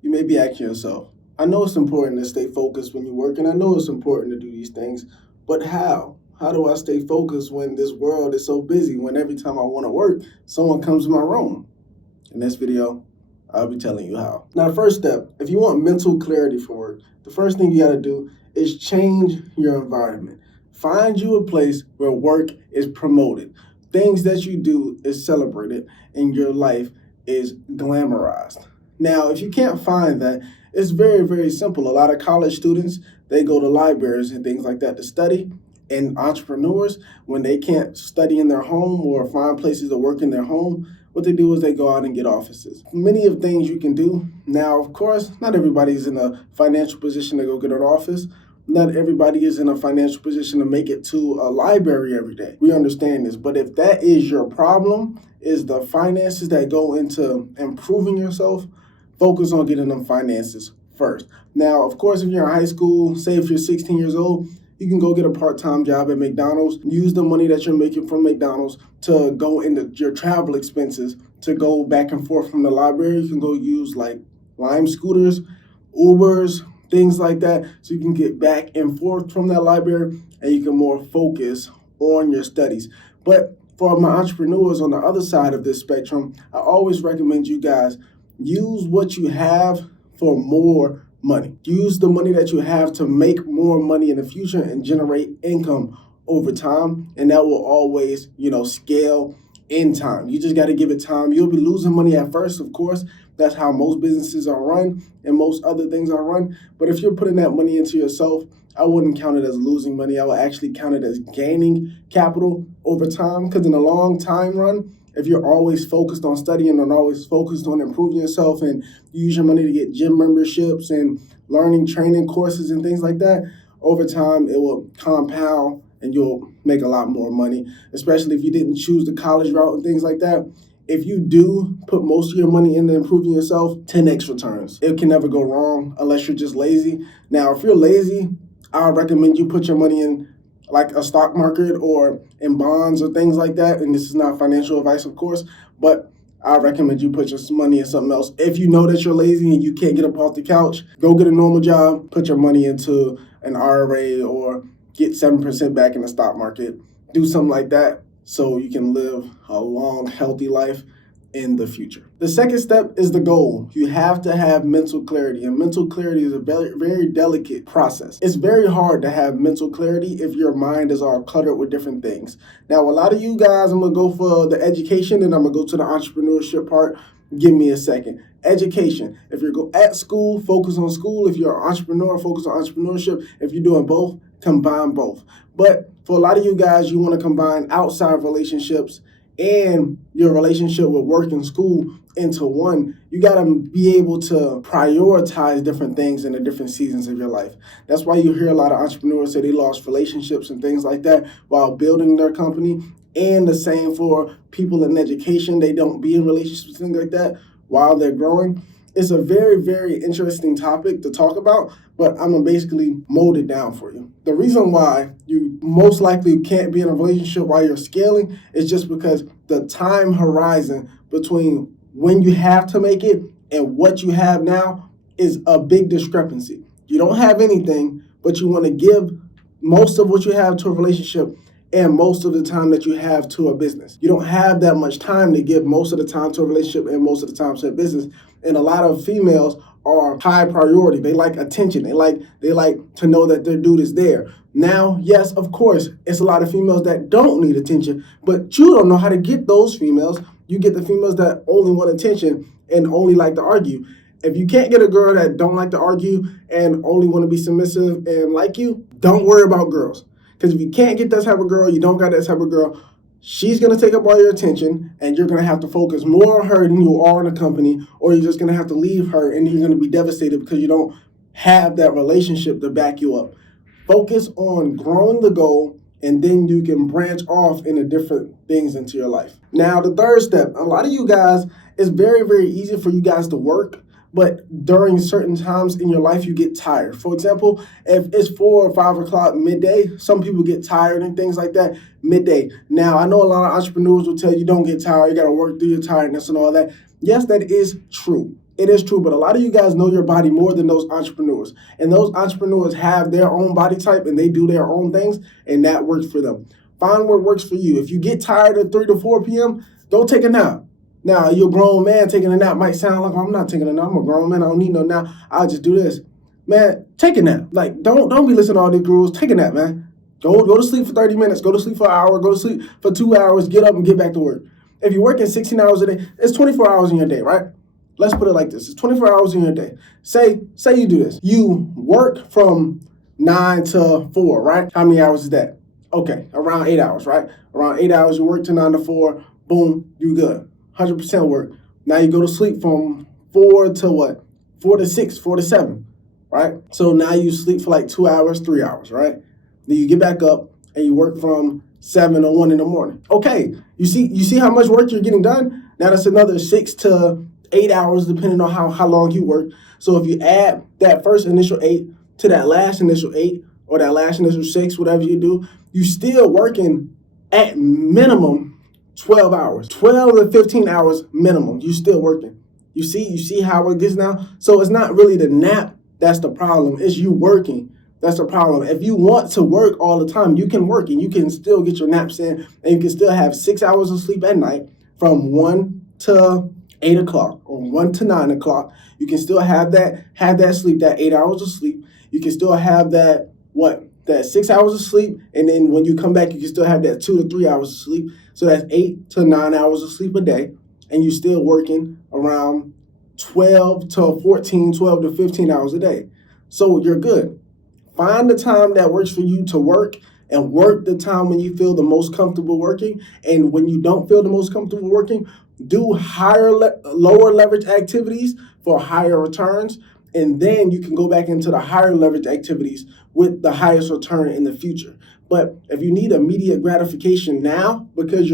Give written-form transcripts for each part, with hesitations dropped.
You may be asking yourself, I know it's important to stay focused when you work, and I know it's important to do these things, but how? How do I stay focused when this world is so busy? When every time I want to work, someone comes to my room? In this video, I'll be telling you how. Now, the first step, if you want mental clarity for work, the first thing you got to do is change your environment. Find you a place where work is promoted. Things that you do is celebrated, and your life is glamorized. Now, if you can't find that, it's very, very simple. A lot of college students, they go to libraries and things like that to study. And entrepreneurs, when they can't study in their home or find places to work in their home, what they do is they go out and get offices. Many of things you can do. Now, of course, not everybody's in a financial position to go get an office. Not everybody is in a financial position to make it to a library every day. We understand this. But if that is your problem, is the finances that go into improving yourself, focus on getting them finances first. Now, of course, if you're in high school, say if you're 16 years old, you can go get a part-time job at McDonald's, use the money that you're making from McDonald's to go into your travel expenses, to go back and forth from the library. You can go use like Lime scooters, Ubers, things like that, so you can get back and forth from that library and you can more focus on your studies. But for my entrepreneurs on the other side of this spectrum, I always recommend you guys use what you have for more money. Use the money that you have to make more money in the future and generate income over time. And that will always, scale in time. You just got to give it time. You'll be losing money at first, of course. That's how most businesses are run and most other things are run. But if you're putting that money into yourself, I wouldn't count it as losing money. I would actually count it as gaining capital over time. Because in the long time run, if you're always focused on studying and always focused on improving yourself and you use your money to get gym memberships and learning training courses and things like that, over time it will compound and you'll make a lot more money, especially if you didn't choose the college route and things like that. If you do put most of your money into improving yourself, 10x returns. It can never go wrong unless you're just lazy. Now, if you're lazy, I recommend you put your money in like a stock market or in bonds or things like that. And this is not financial advice, of course, but I recommend you put your money in something else. If you know that you're lazy and you can't get up off the couch, go get a normal job, put your money into an IRA or get 7% back in the stock market. Do something like that so you can live a long, healthy life in the future. The second step is the goal. You have to have mental clarity, and mental clarity is a very, very delicate process. It's very hard to have mental clarity if your mind is all cluttered with different things. Now, a lot of you guys, I'm gonna go for the education and I'm gonna go to the entrepreneurship part. Give me a second. Education. If you're at school, focus on school. If you're an entrepreneur, focus on entrepreneurship. If you're doing both, combine both. But for a lot of you guys, you want to combine outside relationships and your relationship with work and school into one. You got to be able to prioritize different things in the different seasons of your life. That's why you hear a lot of entrepreneurs say they lost relationships and things like that while building their company. And the same for people in education. They don't be in relationships, things like that, while they're growing. It's a very, very interesting topic to talk about, but I'm going to basically mold it down for you. The reason why you most likely can't be in a relationship while you're scaling is just because the time horizon between when you have to make it and what you have now is a big discrepancy. You don't have anything, but you want to give most of what you have to a relationship and most of the time that you have to a business. You don't have that much time to give most of the time to a relationship and most of the time to a business. And a lot of females are high priority. They like attention. They like to know that their dude is there. Now, yes, of course, it's a lot of females that don't need attention, but you don't know how to get those females. You get the females that only want attention and only like to argue. If you can't get a girl that don't like to argue and only want to be submissive and like you, don't worry about girls. Because if you can't get that type of girl, you don't got that type of girl, she's going to take up all your attention and you're going to have to focus more on her than you are on the company, or you're just going to have to leave her and you're going to be devastated because you don't have that relationship to back you up. Focus on growing the goal and then you can branch off into different things into your life. Now, the third step, a lot of you guys, it's very, very easy for you guys to work, but during certain times in your life, you get tired. For example, if it's 4 or 5 o'clock midday, some people get tired and things like that midday. Now, I know a lot of entrepreneurs will tell you don't get tired, you got to work through your tiredness and all that. Yes, that is true. It is true, but a lot of you guys know your body more than those entrepreneurs. And those entrepreneurs have their own body type and they do their own things, and that works for them. Find what works for you. If you get tired at 3 to 4 p.m., go take a nap. Now, you're a grown man, taking a nap might sound like, I'm not taking a nap. I'm a grown man. I don't need no nap. I'll just do this. Man, take a nap. Like, don't be listening to all these rules. Take a nap, man. Go to sleep for 30 minutes. Go to sleep for an hour. Go to sleep for 2 hours. Get up and get back to work. If you're working 16 hours a day, it's 24 hours in your day, right? Let's put it like this. It's 24 hours in your day. Say you do this. You work from 9 to 4, right? How many hours is that? Okay, around 8 hours, right? Around 8 hours, you work to 9 to 4. Boom, you good. 100% work. Now you go to sleep from 4 to what? 4 to 6, 4 to 7, right? So now you sleep for like 2 hours, 3 hours, right? Then you get back up and you work from 7 to 1 in the morning. Okay, you see how much work you're getting done? Now that's another 6 to 8 hours depending on how long you work. So if you add that first initial 8 to that last initial 8 or that last initial 6, whatever you do, you still working at minimum 12 hours. 12 to 15 hours minimum. You still working. You see how it gets now? So it's not really the nap that's the problem. It's you working. That's the problem. If you want to work all the time, you can work and you can still get your naps in and you can still have 6 hours of sleep at night from 1 to 8 o'clock or 1 to 9 o'clock. You can still have that sleep, that 8 hours of sleep. You can still have that 6 hours of sleep. And then when you come back, you can still have that 2 to 3 hours of sleep. So that's 8 to 9 hours of sleep a day. And you're still working around 12 to 14, 12 to 15 hours a day. So you're good. Find the time that works for you to work and work the time when you feel the most comfortable working. And when you don't feel the most comfortable working, do lower leverage activities for higher returns. And then you can go back into the higher leverage activities with the highest return in the future. But if you need immediate gratification now because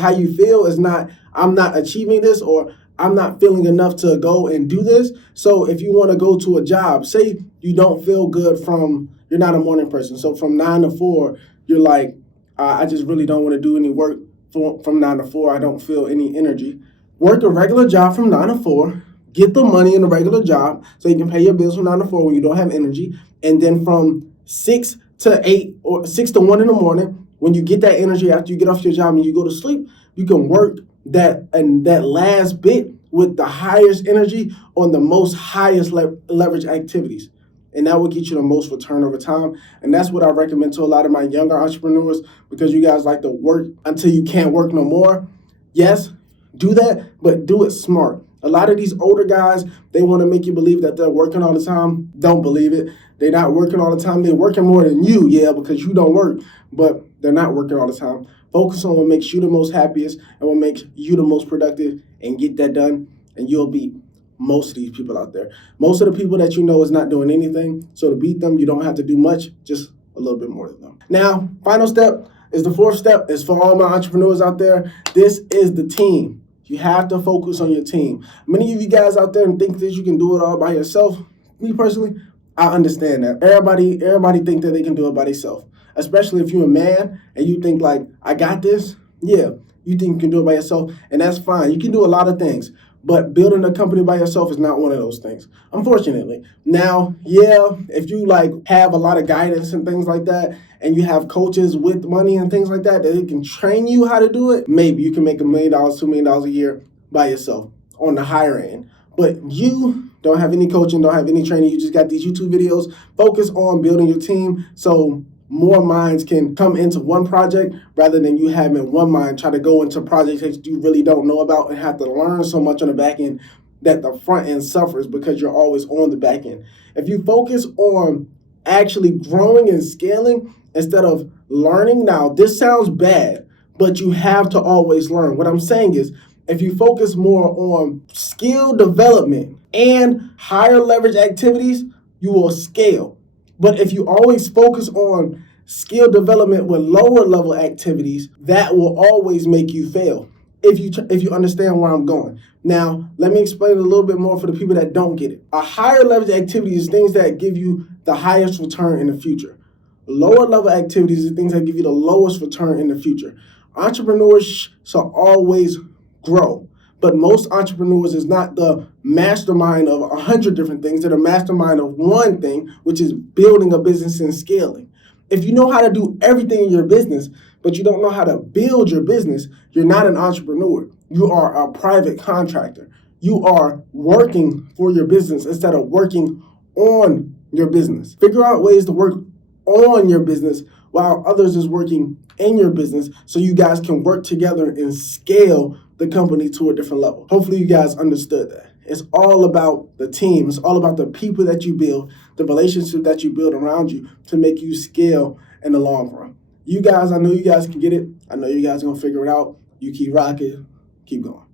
how you feel is not, I'm not achieving this or I'm not feeling enough to go and do this. So if you want to go to a job, say you don't feel good you're not a morning person. So from 9 to 4, you're like, I just really don't want to do any work from 9 to 4. I don't feel any energy. Work a regular job from 9 to 4. Get the money in a regular job so you can pay your bills from 9 to 4 when you don't have energy. And then from 6 to 8 or 6 to 1 in the morning, when you get that energy after you get off your job and you go to sleep, you can work that last bit with the highest energy on the most highest leverage activities. And that will get you the most return over time. And that's what I recommend to a lot of my younger entrepreneurs because you guys like to work until you can't work no more. Yes, do that, but do it smart. A lot of these older guys, they want to make you believe that they're working all the time. Don't believe it. They're not working all the time. They're working more than you, because you don't work, but they're not working all the time. Focus on what makes you the most happiest and what makes you the most productive and get that done, and you'll beat most of these people out there. Most of the people that you know is not doing anything, so to beat them, you don't have to do much, just a little bit more than them. Now, final step is the fourth step, is for all my entrepreneurs out there. This is the team. You have to focus on your team. Many of you guys out there think that you can do it all by yourself. Me personally, I understand that. Everybody think that they can do it by themselves. Especially if you're a man and you think like, I got this. Yeah, you think you can do it by yourself, and that's fine. You can do a lot of things, but building a company by yourself is not one of those things, unfortunately. Now, if you have a lot of guidance and things like that, and you have coaches with money and things like that they can train you how to do it, maybe you can make $1 million, $2 million a year by yourself on the higher end. But you don't have any coaching, don't have any training. You just got these YouTube videos. Focus on building your team so more minds can come into one project rather than you having one mind try to go into projects that you really don't know about and have to learn so much on the back end that the front end suffers because you're always on the back end. If you focus on actually growing and scaling instead of learning, now this sounds bad, but you have to always learn. What I'm saying is, if you focus more on skill development and higher leverage activities, you will scale. But if you always focus on skill development with lower level activities, that will always make you fail. If you understand where I'm going. Now, let me explain it a little bit more for the people that don't get it. A higher leverage activity is things that give you the highest return in the future. Lower level activities are things that give you the lowest return in the future. Entrepreneurs shall always grow, But most entrepreneurs is not the mastermind of 100 different things. They're the mastermind of one thing, which is building a business and scaling. If you know how to do everything in your business, but you don't know how to build your business, you're not an entrepreneur. You are a private contractor. You are working for your business instead of working on your business. Figure out ways to work on your business while others is working in your business so you guys can work together and scale the company to a different level. Hopefully you guys understood that. It's all about the team. It's all about the people that you build, the relationship that you build around you to make you scale in the long run. You guys, I know you guys can get it. I know you guys are going to figure it out. You keep rocking, keep going.